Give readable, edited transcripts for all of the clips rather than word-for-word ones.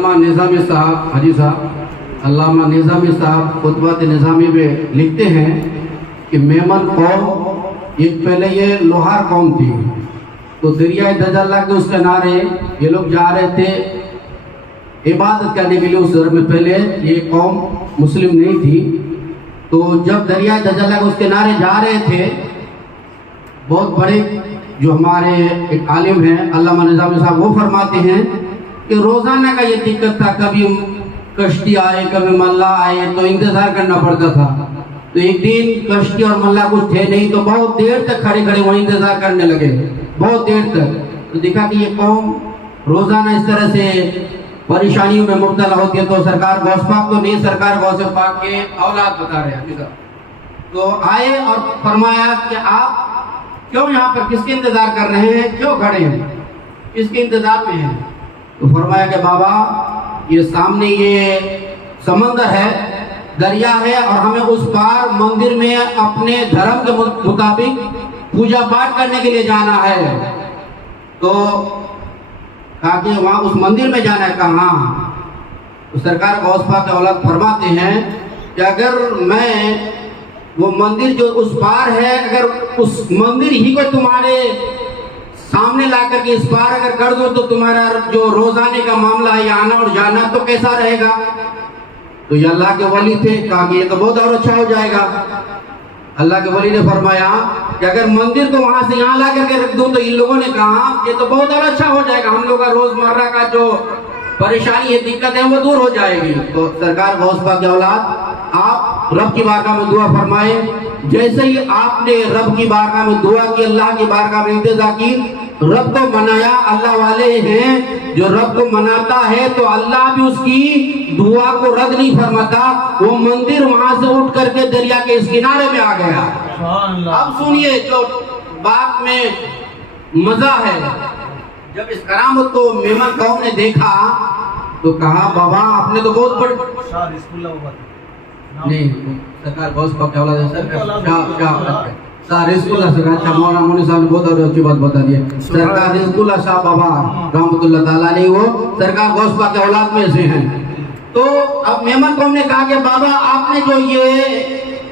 अल्लामा निज़ामी साहब, हाजी साहब अल्लामा निज़ामी साहब खुतबत निज़ामी में लिखते हैं कि मेमन कौम एक पहले ये लोहार कौम थी, तो दरिया दजल्ला के उस किनारे ये लोग जा रहे थे इबादत करने के लिए। उस दौर में पहले ये कौम मुस्लिम नहीं थी, तो जब दरिया दजल्ला के उस किनारे जा रहे थे, बहुत बड़े जो हमारे एक आलिम हैं अल्लामा निज़ामी साहब, वो फरमाते हैं कि रोज़ाना का ये दिक्कत था, कभी कश्ती आए कभी मल्ला आए तो इंतज़ार करना पड़ता था। तो एक दिन कश्ती और मल्ला कुछ थे नहीं, तो बहुत देर तक खड़े खड़े वहीं इंतज़ार करने लगे, बहुत देर तक। तो देखा कि ये कौम रोज़ाना इस तरह से परेशानियों में मुब्तला होती है, तो सरकार गौस पाक तो नहीं, सरकार गौस पाक के औलाद बता रहे हैं। तो आए और फरमाया कि आप क्यों यहाँ पर किसके इंतजार कर रहे हैं, क्यों खड़े हैं, किसके इंतजार में हैं? तो फरमाया कि बाबा ये सामने ये समंदर है, दरिया है, और हमें उस पार मंदिर में अपने धर्म के मुताबिक पूजा पाठ करने के लिए जाना है। तो कहा कि वहाँ उस मंदिर में जाना है। कहाँ? तो सरकार गौस पाक के औलाद फरमाते हैं कि अगर मैं वो मंदिर जो उस पार है, अगर उस मंदिर ही को तुम्हारे सामने ला करके इस पार अगर कर दो, तो तुम्हारा जो रोजाने का मामला है आना और जाना तो कैसा रहेगा? तो ये अल्लाह के वली थे, कहा कि ये तो बहुत और अच्छा हो जाएगा। अल्लाह के वली ने फरमाया कि अगर मंदिर को वहां से यहाँ ला करके रख दो, तो इन लोगों ने कहा ये तो बहुत और अच्छा हो जाएगा, हम लोग का रोजमर्रा का जो परेशानी है, दिक्कत है, वो दूर हो जाएगी। तो सरकार गौस पाक के औलाद, आप रब की बारगाह में दुआ फरमाए। जैसे ही आपने रब की बारगाह में दुआ की, अल्लाह की बारगाह में इंतज़ा की, रब को मनाया, अल्लाह वाले हैं जो रब को मनाता है तो अल्लाह भी उसकी दुआ को रद्द नहीं फरमाता। वो मंदिर वहां से उठ करके दरिया के इस किनारे में आ गया। अब सुनिए जो बात में मजा है, जब इस करामत को मेमन कौम ने देखा तो कहा बाबा आपने तो बहुत बड़े नहीं सरकार गौस पाक के औलाद अच्छा मौलाना मुनी साहब ने बहुत अच्छी बात बता दी है। सरकार रिज़कुल्लाह शाह बाबा रहमतुल्लाह ताला अलैहि वो सरकार गौस पाक के औलाद में से हैं। तो अब मेमन कौम ने कहा कि बाबा आपने जो ये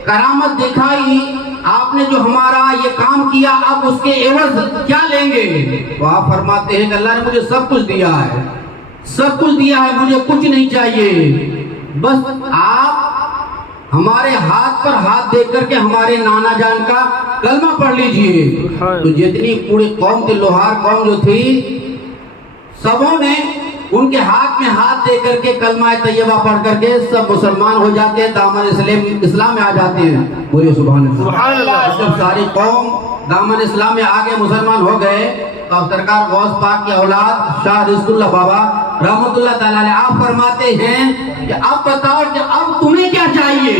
करामत दिखाई, आपने जो हमारा ये काम किया, आप उसके एवज क्या लेंगे? तो आप फरमाते हैं कि अल्लाह ने मुझे सब कुछ दिया है, सब कुछ दिया है, मुझे कुछ नहीं चाहिए, बस आप हमारे हाथ पर हाथ देख करके हमारे नाना जान का कलमा पढ़ लीजिए। तो जितनी पूरी कौम थी, लोहार कौम जो थी, सबों ने उनके हाथ में हाथ दे करके कलमा तैयबा पढ़ करके सब मुसलमान हो जाते हैं, दामन इस्लाम में आ जाते हैं। बोलिए सुभान अल्लाह। जब सारी कौम दामन इस्लाम में आ गए, मुसलमान हो गए, तो अब सरकार गौस पाक की औलाद शाह रिज़कुल्लाह बाबा रहमतुल्लाह ताला अलैह आप फरमाते हैं कि अब बताओ कि अब तुम्हें क्या चाहिए?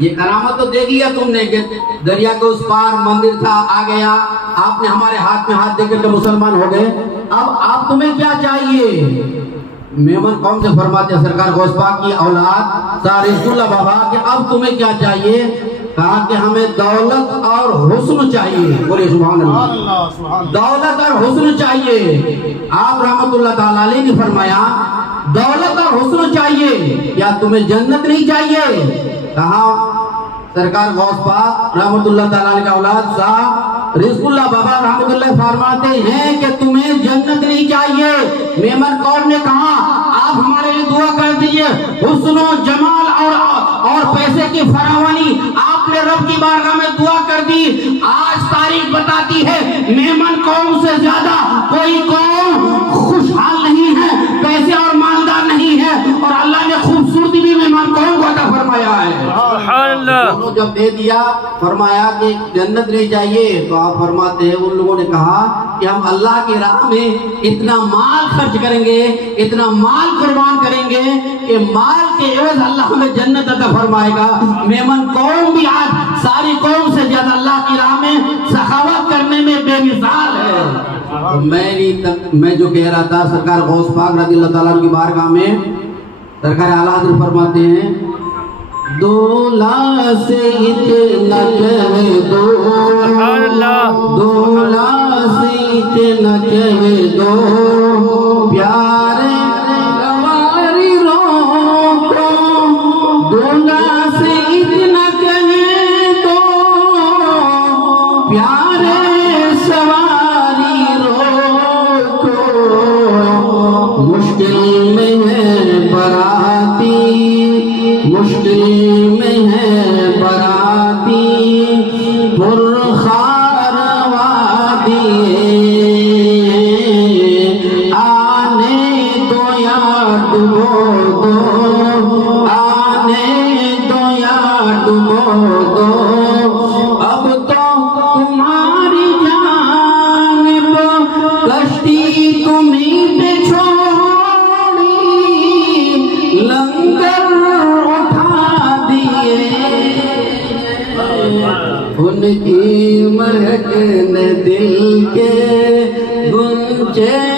ये करामत तो दे दिया तुमने कि दरिया के उस पार मंदिर था, आ गया, आपने हमारे हाथ में हाथ देकर के मुसलमान हो गए, अब तुम्हें क्या चाहिए? मेमन कौम से फरमाते सरकार गौस पाक की औलाद शाह रिज़कुल्लाह बाबा कि अब तुम्हें क्या चाहिए? कहा कि हमें दौलत और हुस्न चाहिए। बोलिए सुभान अल्लाह। दौलत और हुस्न चाहिए। आप रहमतुल्लाह ताला अलैह ने फरमाया दौलत और हुस्न चाहिए, या तुम्हें जन्नत नहीं चाहिए? कहा सरकार गौस पाक रहमतुल्लाह ताला अलैह का औलाद शाह रिज़कुल्लाह बाबा रहमतुल्लाह फरमाते हैं कि तुम्हें जन्नत नहीं चाहिए। मेमन कौम ने कहा आप हमारे लिए दुआ कर दीजिए, हुस्न जमाल और पैसे की फरावानी आपने रब की बारगाह में दुआ कर दी। आज तारीख बताती है मेमन कौम से ज्यादा कोई कौम खुशहाल नहीं है, पैसे और मालदार नहीं है, और अल्लाह ने खूबसूरती भी मेमन कौम को अता फरमाया है। दोनों जब दे दिया, फरमाया कि जन्नत नहीं चाहिए, तो आप फरमाते हैं उन लोगों ने कहा कि हम अल्लाह की राह में इतना माल खर्च करेंगे, इतना माल कुर्बान करेंगे कि माल के एवज अल्लाह हमें जन्नत अता फरमाएगा। मेमन कौम भी आज सारी कौम से ज्यादा अल्लाह की राह में सखावत करने में बेमिसाल है। मैं जो कह रहा था, सरकार गौस पाक रज़ियल्लाहु ताला की बारगाह में सरकार आला हज़रत फरमाते हैं दूल्हा से इतना कहे दो, दूल्हा से इतना कहे दो, प्यारे डुबो दो, आने दो या डुबो दो, अब तो तुम्हारी जानिब कश्ती तुम्हीं पे छोड़ी, लंगर उठा दिए, उनकी महक ने दिल के गुंजे